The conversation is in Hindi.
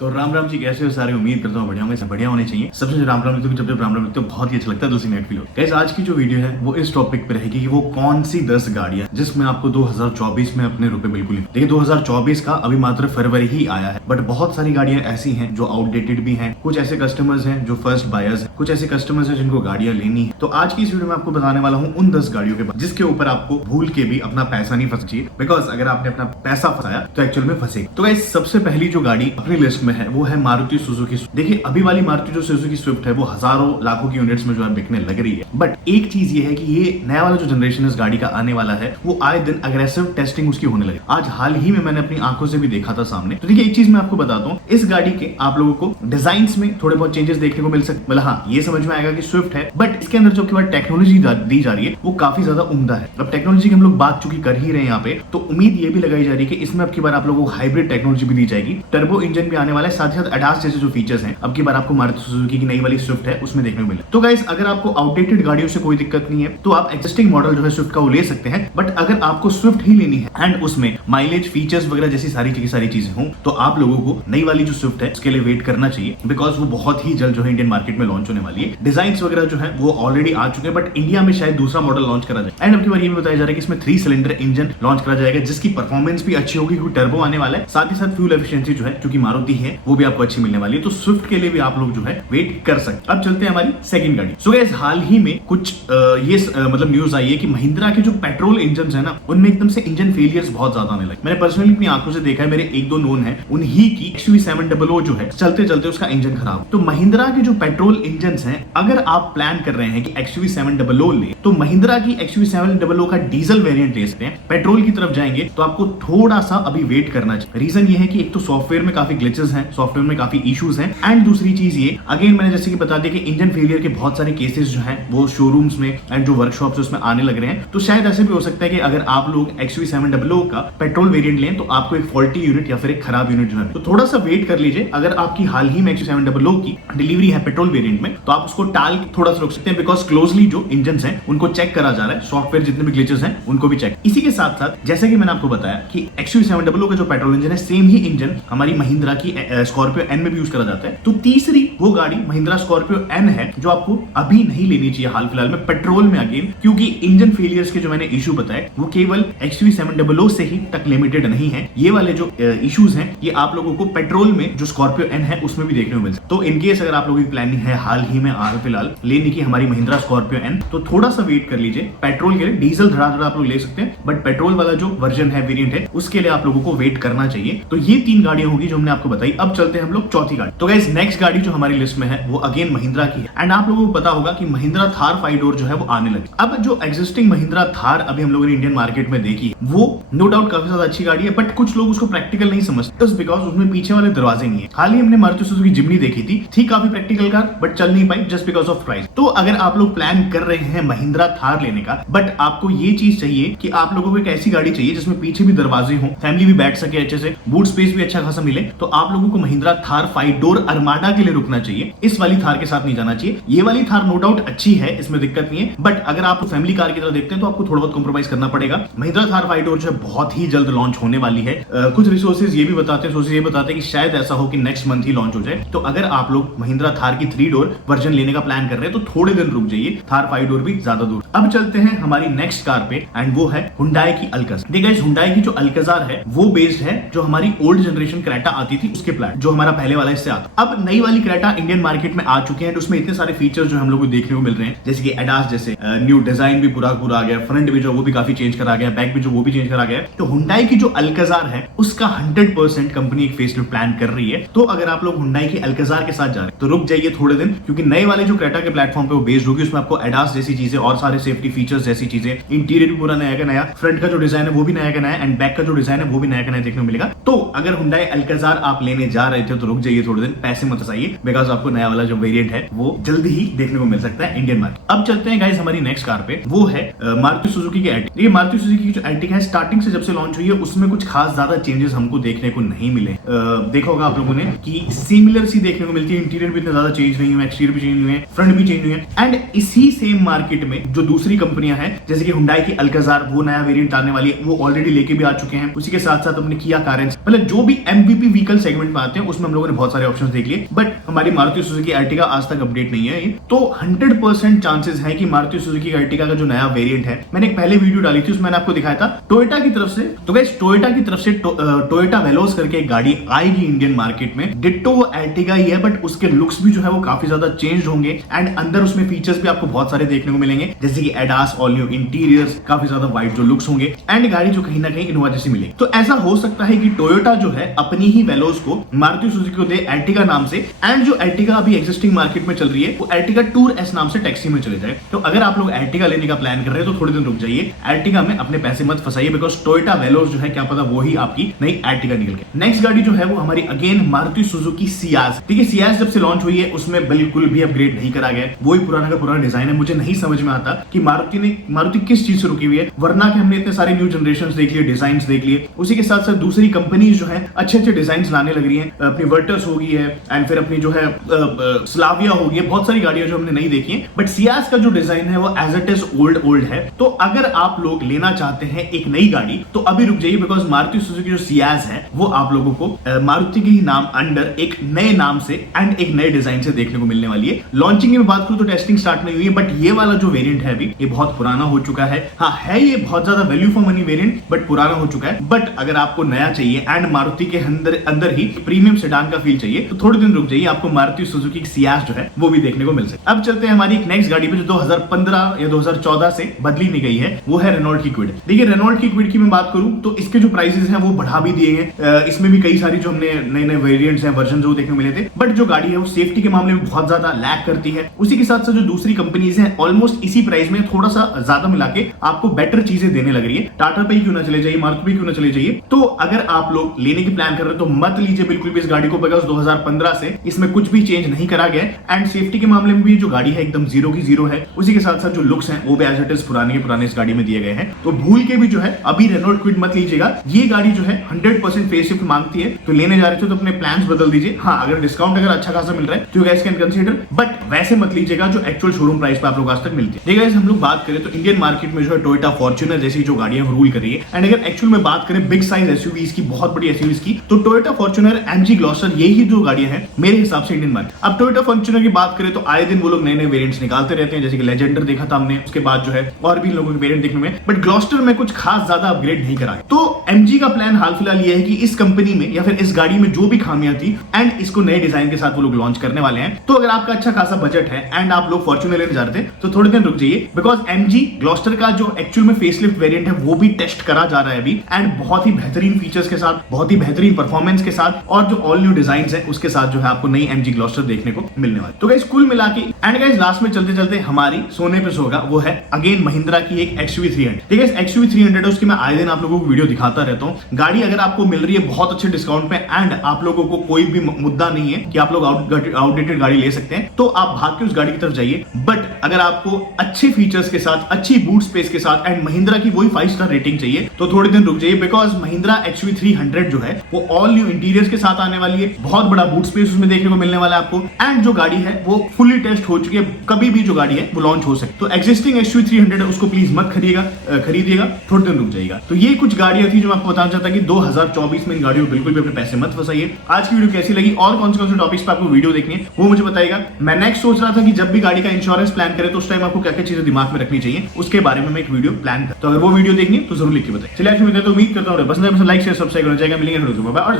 तो राम राम जी, कैसे हो सारे? उम्मीद करता हूँ बढ़िया होंगे, बढ़िया होने चाहिए। सबसे राम राम लिखते जब राम राम लिखते हो बहुत ही अच्छा लगता है, दिल से नेट फील हो। गाइस, आज की जो वीडियो है वो इस टॉपिक पे रहेगी कि वो कौन सी 10 गाड़ियां जिसमें आपको 2024 में अपने रुपए बिल्कुल नहीं। देखिए 2024 का अभी मात्र फरवरी ही आया है, बट बहुत सारी गाड़ियां ऐसी हैं जो आउटडेटेड भी हैं। कुछ ऐसे कस्टमर्स हैं जो फर्स्ट बायर्स हैं, कुछ ऐसे कस्टमर्स हैं जिनको गाड़ियां लेनी है। तो आज की इस वीडियो में आपको बताने वाला हूँ उन 10 गाड़ियों के बारे में जिसके ऊपर आपको भूल के भी अपना पैसा नहीं फंसना चाहिए, बिकॉज अगर आपने अपना पैसा फंसाया तो एक्चुअल में फंसेगा। तो गाइस, सबसे पहली जो गाड़ी अपनी लिस्ट में है वो है मारुति सुजुकी। देखिए अभी वाली मारुति जो सुजुकी स्विफ्ट है वो हजारों लाखों की यूनिट्स में जो है बिकने लग रही है, बट एक चीज ये है कि ये नया वाला जो जनरेशन इस गाड़ी का आने वाला है वो आए दिन अग्रेसिव टेस्टिंग उसकी होने लगी। आज हाल ही में मैंने अपनी आंखों से भी देखा था सामने। तो देखिए एक चीज मैं आपको बताता हूँ, इस गाड़ी के आप लोगों को डिजाइन में थोड़े बहुत चेंजेस देखने को मिल सकते, मतलब हाँ ये समझ में आएगा कि स्विफ्ट है, बट इसके अंदर जो टेक्नोलॉजी दी जा रही है वो काफी ज्यादा उम्दा है। अब टेक्नोलॉजी की हम लोग बात चूंकि कर ही रहे हैं यहाँ पे, तो उम्मीद ये भी लगाई जा रही है कि इसमें अब की बार आप लोगों को हाइब्रिड टेक्नोलॉजी भी दी जाएगी, टर्बो इंजन भी आने वाला है, साथ ही साथ एडास जैसे जो फीचर्स हैं अब की बार आपको मारुति सुजुकी की नई वाली स्विफ्ट है उसमें देखने को मिले। तो गाइस, अगर आपको आउटडेटेड गाड़ियों से कोई दिक्कत नहीं है तो आप एक्जिस्टिंग मॉडल जो है स्विफ्ट का वो ले सकते हैं, बट अगर आपको स्विफ्ट ही लेनी है एंड उसमें माइलेज फीचर्स वगैरह जैसी सारी चीजें हों तो आप लोगों को नई वाली जो स्विफ्ट है उसके लिए वेट करना चाहिए, बिकॉज वो बहुत ही जल्द जो है इंडियन मार्केट में लॉन्च होने वाली है। डिजाइन वगैरह जो है वो ऑलरेडी आ चुके हैं, बट इंडिया में शायद दूसरा मॉडल लॉन्च करा जाए। एंड अब की बार ये भी बताया जा रहा है कि इसमें 3 सिलेंडर इंजन लॉन्च करा जाएगा जिसकी परफॉर्मेंस भी अच्छी होगी क्योंकि टर्बो आने वाला है, साथ ही साथ फ्यूल एफिशिएंसी जो है क्योंकि मारुति है वो भी आपको अच्छी मिलने वाली है। तो स्विफ्ट के लिए भी आप लोग जो है वेट कर सकते। अब चलते हैं हमारी सेकंड गाड़ी। सो गाइस, हाल ही में कुछ मतलब न्यूज आई है कि महिंद्रा के जो पेट्रोल इंजन है ना उनमें एकदम से इंजन फेलियर्स बहुत ज्यादा आने लगे। मैंने पर्सनली अपनी आंखों से देखा है, मेरे 1-2 नोन है, उन्हीं की XUV700 जो है चलते चलते उसका इंजन खराब। तो महिंद्रा के जो पेट्रोल इंजन हैं, अगर आप प्लान कर रहे हैं कि XUV700 ले तो महिंद्रा की XUV700 का डीजल वेरिएंट ले सकते हैं। पेट्रोल की तरफ जाएंगे तो आपको थोड़ा सा अभी वेट करना चाहिए। रीजन ये है कि एक तो सॉफ्टवेयर में काफी ग्लिचेस हैं, सॉफ्टवेयर में काफी इश्यूज हैं, एंड दूसरी चीज ये अगेन मैंने जैसे कि बता दिया कि इंजन फेलियर के बहुत सारे केसेस जो हैं वो शोरूम्स में एंड जो वर्कशॉप्स उसमें आने लग रहे हैं। तो शायद ऐसे भी हो सकता है कि अगर आप लोग XUV700 का पेट्रोल वेरिएंट लें तो आपको एक फॉल्टी यूनिट या फिर एक खराब यूनिट जो है, तो थोड़ा सा वेट कर लीजिए। अगर आपकी हाल ही में XUV700 की डिलीवरी है पेट्रोल वेरिएंट में तो आप उसको टाल थोड़ा सा रोक सकते हैं, बिकॉज क्लोजली जो इंजन हैं उनको चेक करा जा रहा है, सॉफ्टवेयर जितने भी ग्लिचेस हैं उनको भी चेक। इसी के साथ साथ जैसे कि मैंने आपको बताया कि XUV700 का जो पेट्रोल इंजन है सेम ही इंजन हमारी महिंद्रा की स्कॉर्पियो एन में भी यूज करा जाता है। तो तीसरी वो गाड़ी महिंद्रा स्कॉर्पियो एन है जो आपको अभी नहीं लेनी चाहिए हाल फिलहाल में पेट्रोल में, अगेन क्योंकि इंजन फेलियर्स के जो मैंने इशू बताए वो केवल XUV700 से ही तक लिमिटेड नहीं है। ये वाले जो इश्यूज हैं ये आप लोगों को पेट्रोल में जो स्कॉर्पियो एन है उसमें भी देखने को मिल सकते। तो इनकेस अगर आप लोगों की प्लानिंग है हाल ही में हाल फिलहाल लेने की हमारी महिंद्रा स्कॉर्पियो एन, तो थोड़ा सा वेट कर लीजिए। पेट्रोल के लिए डीजल धड़ा आप लोग ले सकते हैं, बट पेट्रोल वाला जो वर्जन है वेरिएंट है उसके लिए आप लोगों को वेट करना चाहिए। तो ये 3 गाड़ियां होगी जो हमने आपको बताई। अब चलते हैं हम लोग चौथी गाड़ी। तो गाइस, नेक्स्ट गाड़ी जो हमारी लिस्ट में है वो अगेन महिंद्रा की है, एंड आप लोगों को पता होगा कि महिंद्रा थार 5 डोर जो है वो आने लगी। अब जो एग्जिस्टिंग महिंद्रा थार अभी हम लोगों ने इंडियन मार्केट में देखी है वो नो डाउट काफी ज्यादा अच्छी गाड़ी है, बट कुछ लोग उसको प्रैक्टिकल नहीं समझते बिकॉज उसमें पीछे वाले दरवाजे नहीं है। हाल ही हमने मारुति सुजुकी जिम्नी देखी थी काफी प्रैक्टिकल कार, बट चल नहीं पाई जस्ट बिकॉज ऑफ प्राइस। तो अगर आप लोग प्लान कर रहे हैं महिंद्रा थार लेने का, बट आपको ये चीज चाहिए कि आप लोगों को एक ऐसी गाड़ी चाहिए जिसमें पीछे भी दरवाजे हों, फैमिली भी बैठ सके अच्छे से, बूट स्पेस भी अच्छा खासा मिले, तो आप लोगों को महिंद्रा थार 5 डोर अरमाडा के लिए रुकना चाहिए। इस वाली थार के साथ नहीं जाना चाहिए। ये वाली थार नो डाउट अच्छी है, इसमें दिक्कत नहीं है, बट अगर आप फैमिली कार की तरह देखते हैं तो आपको थोड़ा बहुत कॉम्प्रोमाइज करना पड़ेगा। महिंद्रा थार 5 डोर जो है बहुत ही जल्द लॉन्च होने वाली है। कुछ रिसोर्सेज ये भी बताते हैं कि शायद ऐसा हो कि नेक्स्ट मंथ ही लॉन्च हो जाए। तो अगर आप लोग महिंद्रा थार की 3 डोर वर्जन लेने का प्लान कर रहे हैं तो थोड़े दिन रुक जाइए, थार 5 डोर भी ज्यादा दूर। अब चलते हैं हमारी नेक्स्ट कार पे, एंड वो है हुंडई की अल्काज़ार। देखिए गाइस, हुंडई की जो अल्काज़ार है वो बेस्ड है जो हमारी ओल्ड जनरेशन क्रेटा आती थी उसके प्लान, जो हमारा पहले वाला इससे आता। अब नई वाली क्रेटा इंडियन मार्केट में आ चुके हैं, उसमें इतने सारे फीचर्स जो हम लोग को देखने को मिल रहे हैं, जैसे कि एडास जैसे न्यू डिजाइन भी पूरा आ गया, फ्रंट भी जो वो भी काफी चेंज करा गया, बैक भी जो वो भी चेंज करा गया। तो हुंडई की जो अल्काज़ार है उसका 100% कंपनी एक फेसलिफ्ट प्लान कर रही है। तो अगर आप लोग हुंडई की अल्काज़ार के साथ जा रहे हैं तो रुक जाइए थोड़े दिन, क्योंकि नए वाले जो क्रेटा के प्लेटफॉर्म पे वो बेस्ड होगी, उसमें आपको एडास जैसी चीजें और सारे सेफ्टी फीचर्स जैसी चीजें, इंटीरियर भी पूरा नया का नया, फ्रंट का जो डिजाइन है वो भी नया का नया, एंड बैक का जो डिजाइन है वो भी नया का नया देखने को मिलेगा। तो अगर हुंडई अल्काज़ार आप लेने जा रहे थे तो रुक जाइए थोड़े दिन, पैसे मत फंसाइए, बिकॉज आपको नया वाला जो वेरिएंट है वो जल्दी ही देखने को मिल सकता है इंडियन मार्केट। अब चलते हैं गाइस हमारी नेक्स्ट कार पे, वो है मारुति सुजुकी की एर्टिगा। देखिए मारुति सुजुकी की जो एर्टिगा है स्टार्टिंग से जब से लॉन्च हुई है उसमें कुछ खास ज्यादा चेंजेस हमको देखने को नहीं मिले। देखा होगा आप लोगों ने कि सिमिलर सी देखने को मिलती है, इंटीरियर भी इतना ज्यादा चेंज नहीं हुआ, एक्सटीरियर भी चेंज हुए, फ्रंट भी चेंज हुए, एंड इसी सेम मार्केट में जो दूसरी कंपनियां हैं जैसे कि हुंडई की अल्काज़ार, वो नया वेरिएंट आने वाली है, वो ऑलरेडी लेके भी आ चुके हैं। उसी के साथ साथ अपने किया कारेंस, मतलब जो भी एमवीपी व्हीकल सेगमेंट सेगमेंट में आते हैं उसमें हम लोगों ने बहुत सारे ऑप्शंस देख लिए, बट हमारी मारुति सुजुकी अर्टिगा आज तक अपडेट नहीं है। तो 100% चांसेस है कि मारुति सुजुकी अर्टिगा का जो नया वेरिएंट है, मैंने एक पहले वीडियो डाली थी उसमें मैंने आपको दिखाया था टोयोटा की तरफ से। तो गाइस टोयोटा की तरफ से टोयोटा वेलोस करके एक गाड़ी आएगी इंडियन मार्केट में। डिट्टो वो अर्टिगा ही है, बट उसके लुक्स भी जो है वो काफी ज्यादा चेंज होंगे एंड अंदर उसमें फीचर्स भी आपको बहुत सारे देखने को मिलेंगे, जैसे कि एडास, ऑल न्यू इंटीरियर्स, काफी ज्यादा वाइड जो लुक्स होंगे एंड गाड़ी जो कहीं ना कहीं इनोवा जैसी मिलेगी। तो ऐसा हो सकता है कि टोयोटा जो है अपनी ही वेलोस को मारुति सुजुकी को दे अर्टिगा नाम से, एंड जो अर्टिगा अभी एग्जिस्टिंग मार्केट में चल रही है वो अर्टिगा टूर एस नाम से टैक्सी में चले जाए। तो अगर आप लोग अर्टिगा लेने का प्लान कर रहे हैं तो थोड़े दिन रुक जाइए, अर्टिगा में अपने पैसे मत फंसाइए, बिकॉज टोयोटा वेलोस जो है क्या पता वो ही आपकी नई अर्टिगा निकल के। नेक्स्ट गाड़ी जो है वो हमारी अगेन मारुति सुजुकी सियाज। देखिए सियाज जब से लॉन्च हुई है उसमें बिल्कुल भी अपग्रेड नहीं करा गया, वही पुराना का पुराना डिजाइन है। मुझे नहीं समझ में आता कि मारुति किस चीज से रुकी हुई है, वरना कि हमने इतने सारे न्यू जनरेशन देख लिए, डिजाइन देख लिए, उसी के साथ साथ दूसरी कंपनीज जो है अच्छे अच्छे डिजाइन लाने लग रही है। अपनी वर्टस हो गई है एंड फिर अपनी जो है स्लाविया हो गई है, बहुत सारी गाड़ियां जो हमने नहीं देखी है, बट सियाज का जो डिजाइन है वो एज इट इज ओल्ड है। तो अगर आप लोग लेना चाहते हैं एक नई गाड़ी तो अभी रुक जाइए, बिकॉज मारुति सुजुकी जो सियाज है वो आप लोगों को मारुति के ही नाम अंडर एक नए नाम से एंड एक नए डिजाइन से देखने को मिलने वाली है। लॉन्चिंग की बात करूं तो टेस्टिंग स्टार्ट नहीं हुई है, बट ये वाला जो वेरिएंट है अभी ये बहुत पुराना हो चुका है। हाँ है ये बहुत ज्यादा value for money variant, but पुराना हो चुका है। बट अगर आपको नया चाहिए एंड मारुति के अंदर ही प्रीमियम सेडान का फील चाहिए तो थोड़े दिन रुक जाइए, आपको मारुति सुजुकी सियाज जो है वो भी देखने को मिल सकता है। अब चलते हैं हमारी एक नेक्स्ट गाड़ी पे जो 2015 या 2014 से बदली नहीं गई है, वो है रेनॉल्ट की क्विड। देखिए रेनॉल्ट की क्विड की मैं बात करूं तो इसके जो प्राइसेस हैं वो बढ़ा भी दिए हैं, इसमें भी कई सारी जो हमने नए नए वेरिएंट्स हैं, वर्जन जो देखने को मिले थे, बट जो गाड़ी है वो सेफ्टी के मामले में बहुत ज्यादा लैक करती है। उसी के साथ साथ जो दूसरी कंपनीज हैं ऑलमोस्ट इसी प्राइस में थोड़ा सा ज्यादा मिला के आपको बेटर चीजें देने लग रही है। टाटा पे ही क्यों ना चले जाइए, मारुति पे क्यों ना चले जाइए। तो अगर आप लोग लेने की प्लान कर रहे हैं तो मत लीजिए बिल्कुल भी इस गाड़ी को, बिकॉज 2015 से इसमें कुछ भी चेंज नहीं करा गया एंड सेफ्टी के मामले में भी जो गाड़ी है एकदम जीरो की जीरो है। उसी के साथ साथ जो लुक्स हैं वो भी एज इट इज पुराने के पुराने इस गाड़ी में दिए गए हैं। तो भूल के भी जो है अभी रेनॉल्ट क्विड मत लीजिएगा। ये गाड़ी जो है 100% फेसलिफ्ट मांगती है, तो लेने जा रहे थे तो अपने प्लान्स बदल दीजिए। हाँ अगर डिस्काउंट अगर अच्छा खासा मिल रहा है तो you guys can consider, but वैसे मत लीजिएगा जो एक्चुअल शोरूम प्राइस पे आप लोग आज तक मिलती है। गाइस हम लोग बात करें तो इंडियन मार्केट में जो है टोयोटा फॉर्च्यूनर जैसी जो गाड़ियां रूल कर रही है, एंड अगर एक्चुअल में बात करें बिग साइज एसयूवीज की, बहुत बड़ी एसयूवीज की, तो टोयोटा फॉर्च्यूनर, एमजी ग्लॉस्टर, यही जो गाड़ियां हैं मेरे हिसाब से इंडियन मार्केट। अब टोयोटा फॉर्च्यूनर की बात करें तो आए दिन वो लोग नए नए वेरिएंट्स निकालते रहते हैं, जैसे कि लेजेंडर देखा था हमने, उसके बाद जो है और भी लोगों के वेरिएंट देखने में, बट ग्लॉस्टर में कुछ खास ज्यादा अपग्रेड नहीं करा है। तो एमजी का प्लान हाल फिलहाल ये है कि इस कंपनी में या फिर इस गाड़ी में जो भी खामियां थी एंड इसको नए डिजाइन के साथ वो लोग लॉन्च करने वाले हैं। तो अगर आपका अच्छा खासा बजट है एंड आप लोग फॉर्च्यूनर लेने जा रहे थे तो थोड़े दिन रुक जाइए, बिकॉज एमजी ग्लॉस्टर का जो एक्चुअल में फेसलिफ्ट वेरिएंट है वो भी टेस्ट करा जा रहा है अभी, एंड बहुत ही बेहतरीन फीचर्स के साथ, बहुत ही बेहतरीन परफॉर्मेंस के साथ, और जो ऑल न्यू डिजाइन है उसके साथ जो है आपको नई एमजी ग्लॉस्टर देखने को मिलने वाली। तो गाइस कुल मिला के एंड गाइस लास्ट में चलते चलते हमारी सोने पे सोगा वो है अगेन महिंद्रा की एक XUV 300। ठीक है XUV 300 उसकी मैं आए दिन आप लोगों को वीडियो दिखाता रहता हूँ। गाड़ी अगर आपको मिल रही है बहुत अच्छे डिस्काउंट पे एंड आप लोगों को कोई भी मुद्दा नहीं है कि आप लोग आउटडेटेड गाड़ी ले सकते हैं, तो आप भाग के उस गाड़ी की तरफ जाइए। बट अगर आपको अच्छे फीचर्स के साथ, अच्छी बूट स्पेस के साथ एंड महिंद्रा की वही 5 स्टार रेटिंग चाहिए तो थोड़े दिन रुक जाइए, बिकॉज महिंद्रा XUV 300 जो है वो ऑल न्यू इंटीरियर्स के साथ आने वाली है, बहुत बड़ा बूट स्पेस उसमें देखने को मिलने वाला है आपको, एंड जो गाड़ी है वो फुली टेस्ट हो चुकी है, कभी भी जो गाड़ी है वो लॉन्च हो सकती है। तो एग्जिस्टिंग XUV 300 है उसको प्लीज मत खरीदिएगा, थोड़े दिन रुक जाइएगा। तो ये कुछ गाड़ियां थी जो मैं आपको बताना चाहता कि 2024 में इन गाड़ियों बिल्कुल भी अपने पैसे मत फंसाइए। आज की वीडियो कैसी लगी और कौन से टॉपिक्स पे आपको वीडियो देखनी है वो मुझे बताइएगा। मैं नेक्स्ट सोच रहा था कि जब भी गाड़ी का इंश्योरेंस प्लान करें तो उस टाइम आपको क्या क्या चीजें दिमाग में रखनी चाहिए उसके बारे में मैं एक वीडियो प्लान कर, तो अगर वो वीडियो देखनी है तो जरूर लिख के बताइए। चलिए आज तो उम्मीद करता हूँ पसंद है, लाइक शेयर सब्सक्राइब करना चाहिए। मिलेंगे और